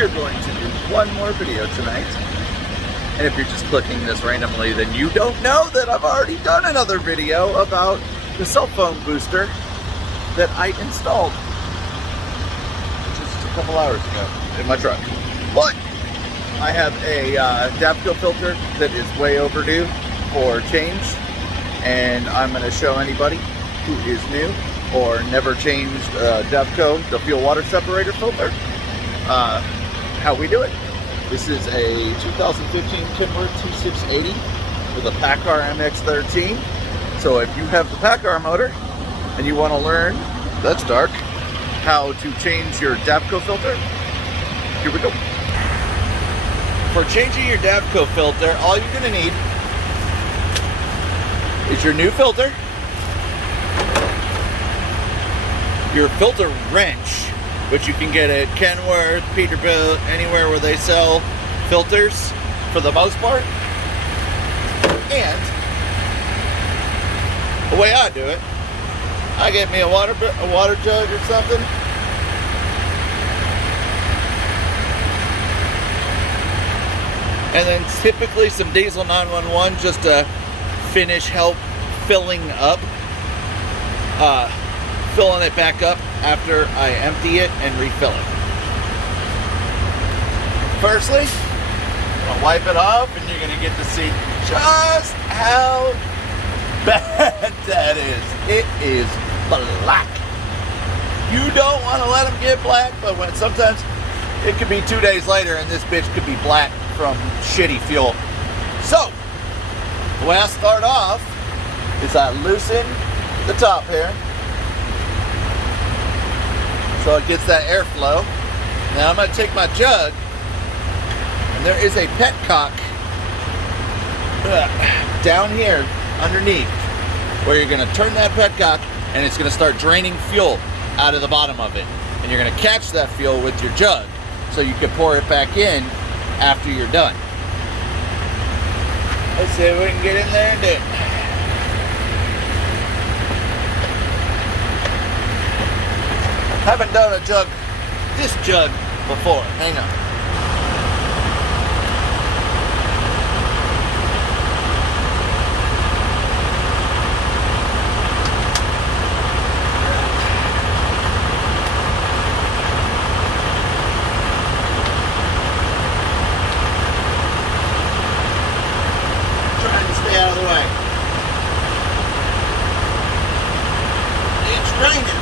we are going to do one more video tonight. And if you're just clicking this randomly, then you don't know that I've already done another video about the cell phone booster that I installed just a couple hours ago in my truck. But I have a Davco filter that is way overdue for change, and I'm going to show anybody who is new or never changed Davco, the fuel water separator filter, how we do it. This is a 2015 Kenworth T680 with a PACCAR MX-13. So if you have the PACCAR motor and you want to learn, that's dark, how to change your Davco filter, here we go. For changing your Davco filter, all you're going to need is your new filter, your filter wrench, which you can get at Kenworth, Peterbilt, anywhere where they sell filters for the most part. And the way I do it, I get me a water jug or something, and then typically some diesel 911 just to finish help filling it back up after I empty it and refill it. Firstly, I'm gonna wipe it off, and you're gonna get to see just how bad that is. It is black. You don't want to let them get black, but sometimes it could be 2 days later and this bitch could be black from shitty fuel. So the way I start off is I loosen the top here so it gets that airflow. Now I'm going to take my jug, and there is a petcock down here underneath where you're going to turn that petcock, and it's going to start draining fuel out of the bottom of it. And you're going to catch that fuel with your jug so you can pour it back in after you're done. Let's see if we can get in there and do it. Haven't done this jug before. Hang on. Trying to stay out of the way. It's raining.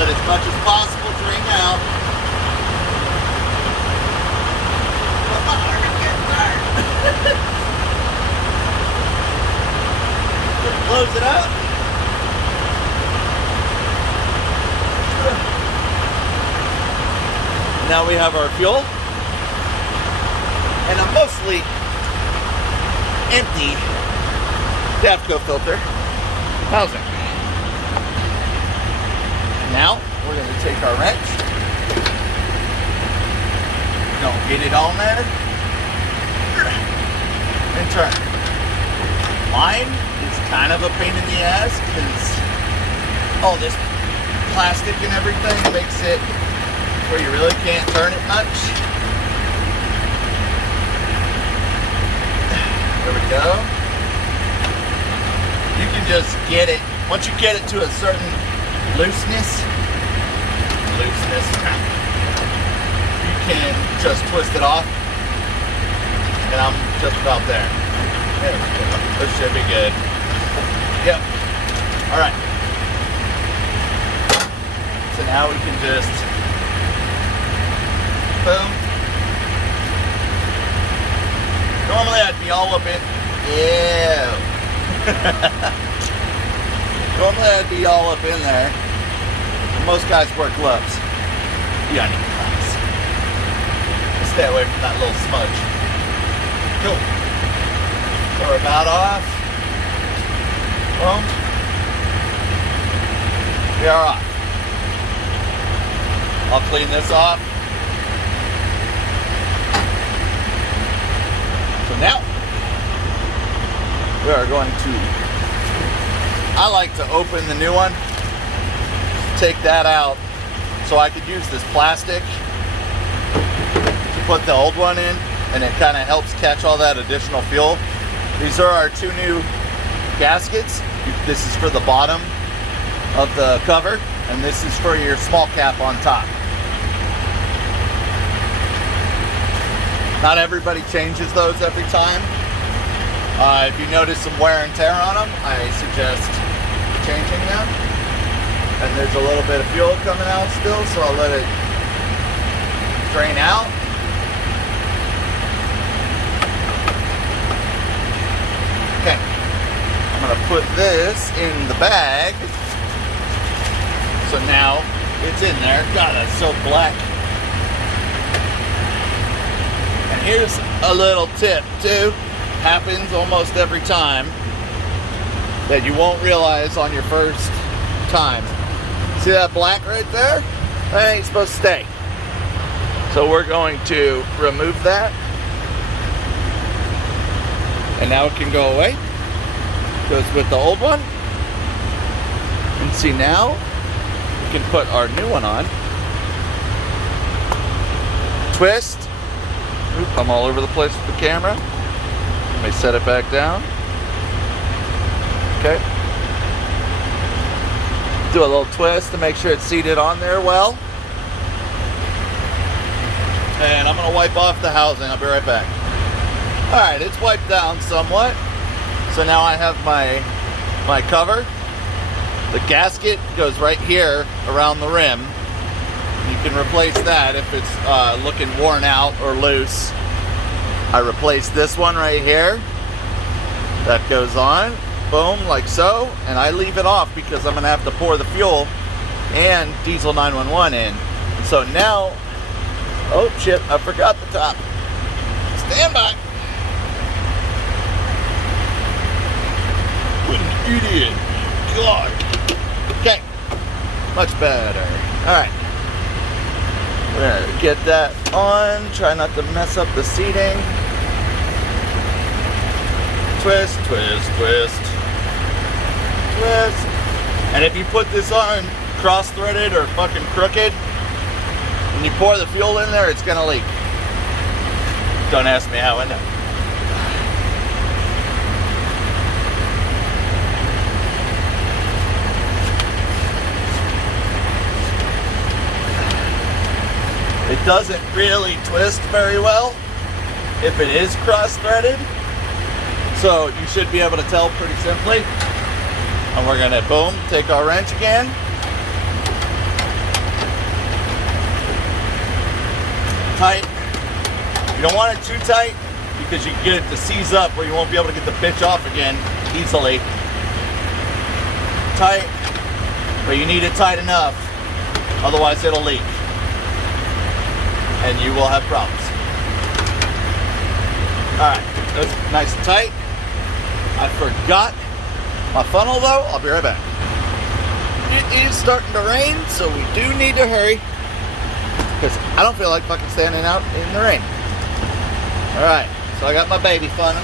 As much as possible drain out. Close it up. Now we have our fuel and a mostly empty Davco filter housing. Now we're going to take our wrench. Don't get it on there. And turn. Mine is kind of a pain in the ass because all this plastic and everything makes it where you really can't turn it much. There we go. You can just get it. Once you get it to a certain looseness, you can just twist it off, and I'm just about there. There we go. This should be good. Yep. Alright. So now we can just boom. Normally I'd be all up in, Normally I'd be all up in there. Most guys wear gloves. You don't need gloves. Stay away from that little smudge. Cool. So we're about off. Boom. We are off. I'll clean this off. So now, we are going to, I like to open the new one, take that out, so I could use this plastic to put the old one in, and it kind of helps catch all that additional fuel. These are our two new gaskets. This is for the bottom of the cover, and this is for your small cap on top. Not everybody changes those every time. If you notice some wear and tear on them, I suggest changing them. And there's a little bit of fuel coming out still, so I'll let it drain out. Okay, I'm gonna put this in the bag. So now it's in there. God, that's so black. And here's a little tip too. Happens almost every time that you won't realize on your first time. See that black right there? That ain't supposed to stay. So we're going to remove that. And now it can go away. Goes with the old one. And see now, we can put our new one on. Twist. Oop, I'm all over the place with the camera. Let me set it back down. Okay. Do a little twist to make sure it's seated on there well. And I'm gonna wipe off the housing. I'll be right back. All right, it's wiped down somewhat. So now I have my cover. The gasket goes right here around the rim. You can replace that if it's looking worn out or loose. I replace this one right here. That goes on, boom, like so. And I leave it off because I'm gonna have to pour the fuel and diesel 911 in. And so now, oh shit, I forgot the top. Stand by. What an idiot. God. Okay, much better. All right. We're gonna get that on. Try not to mess up the seating. Twist, twist, twist, twist. And if you put this on cross-threaded or fucking crooked, when you pour the fuel in there, it's gonna leak. Don't ask me how I know. It doesn't really twist very well if it is cross-threaded. So you should be able to tell pretty simply. And we're gonna, boom, take our wrench again. Tight. You don't want it too tight because you can get it to seize up where you won't be able to get the bitch off again easily. Tight, but you need it tight enough, otherwise it'll leak. And you will have problems. Alright, that's nice and tight. I forgot my funnel though. I'll be right back. It is starting to rain, so we do need to hurry because I don't feel like fucking standing out in the rain. Alright, so I got my baby funnel.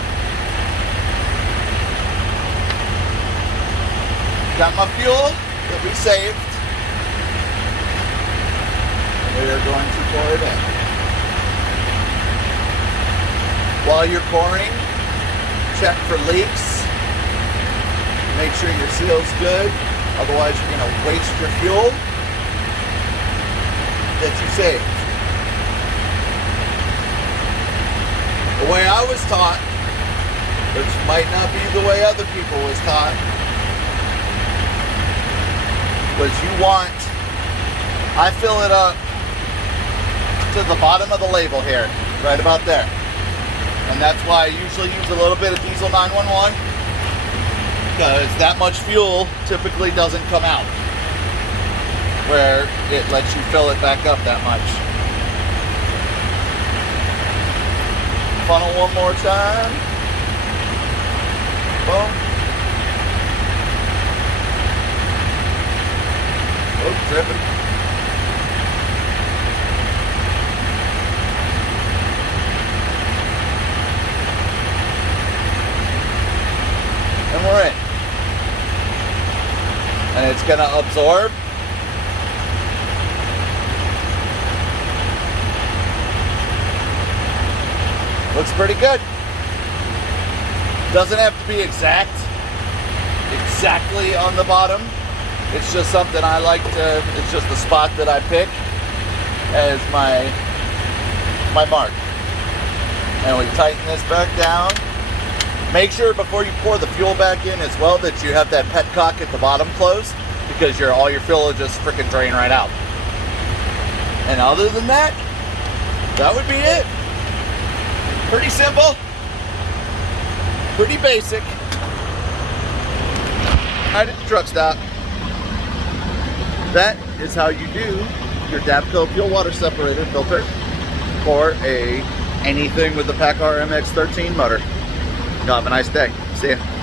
Got my fuel that we saved. We are going to pour it in. While you're pouring, check for leaks. Make sure your seal's good. Otherwise, you're going to waste your fuel that you saved. The way I was taught, which might not be the way other people was taught, was you want, I fill it up to the bottom of the label here, right about there. And that's why I usually use a little bit of diesel 911, because that much fuel typically doesn't come out. where it lets you fill it back up that much. Funnel one more time. Boom. Oh, dripping. And we're in. And it's going to absorb. Looks pretty good. Doesn't have to be exactly on the bottom. It's just something I like to, it's just the spot that I pick as my mark. And we tighten this back down. Make sure before you pour the fuel back in as well that you have that petcock at the bottom closed, because all your fuel will just freaking drain right out. And other than that, that would be it. Pretty simple, pretty basic. Right at the truck stop. That is how you do your Davco fuel water separator filter for anything with the PACCAR MX-13 motor. Y'all have a nice day. See ya.